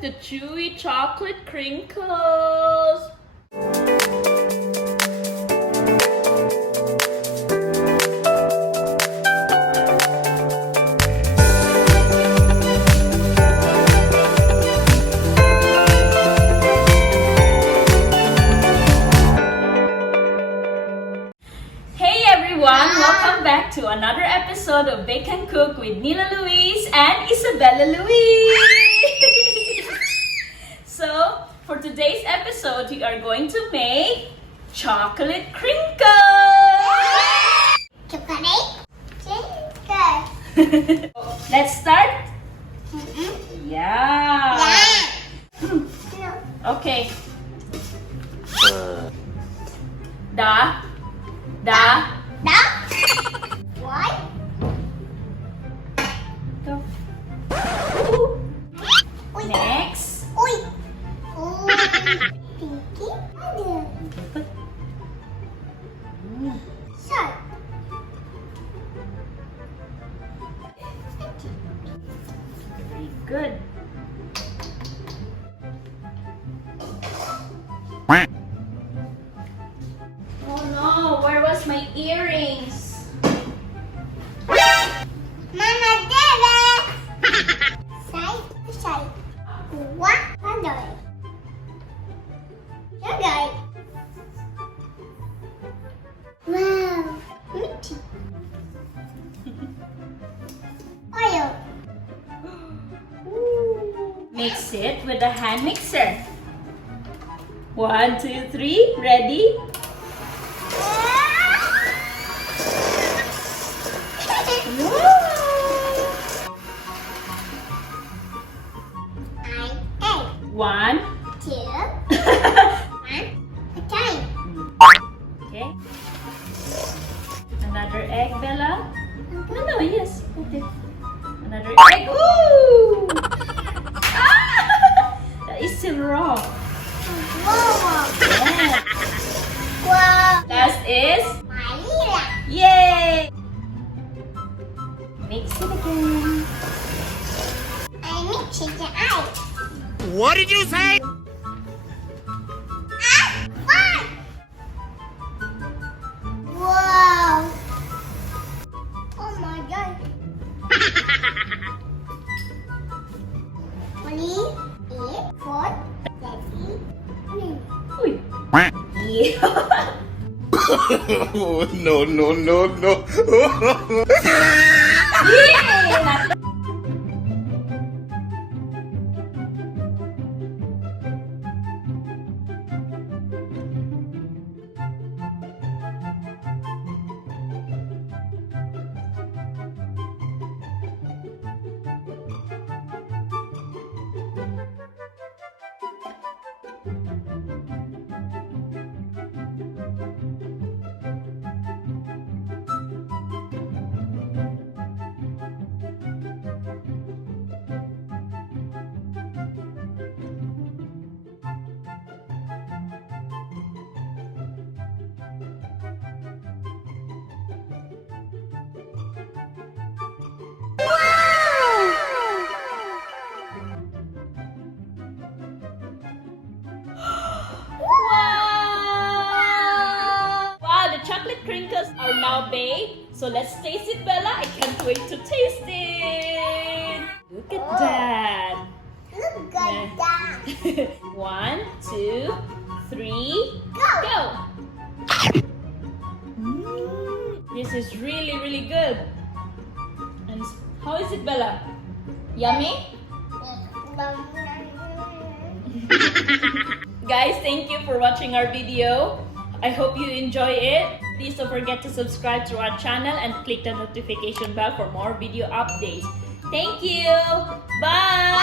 the chewy chocolate crinkles. Welcome back to another episode of Bake and Cook with Nila Louise and Isabella Louise. So, for today's episode, we are going to make chocolate crinkles. Chocolate crinkles. Let's start. Yeah. Okay. Da. What? Go. Next. Oi. Pinky. Sharp. Very good. Oh no, where was my earrings? Mama did it! Side. What? Sugar. Wow. Pretty. Oil. Mix it with a hand mixer. 1, 2, 3, ready? One. 2. 1. Okay. Okay. Another egg, Bella. No, yes. Okay. Another egg. Ooh! Ah! That is still raw. Wow. Yeah. Wow. Last is. Vanilla. Yay! Mix it again. I mix it out. What did you say? Fun! Wow! Oh my god! Ready? 8, 4, 3. Uy. Yeah. Oh, no. Yay! Crinkles are now baked, so let's taste it, Bella. I can't wait to taste it. Look at that. Look at that. 1, 2, 3, go. This is really good. And how is it, Bella? Yummy? Guys, thank you for watching our video. I hope you enjoy it. Please don't forget to subscribe to our channel and click the notification bell for more video updates. Thank you. Bye.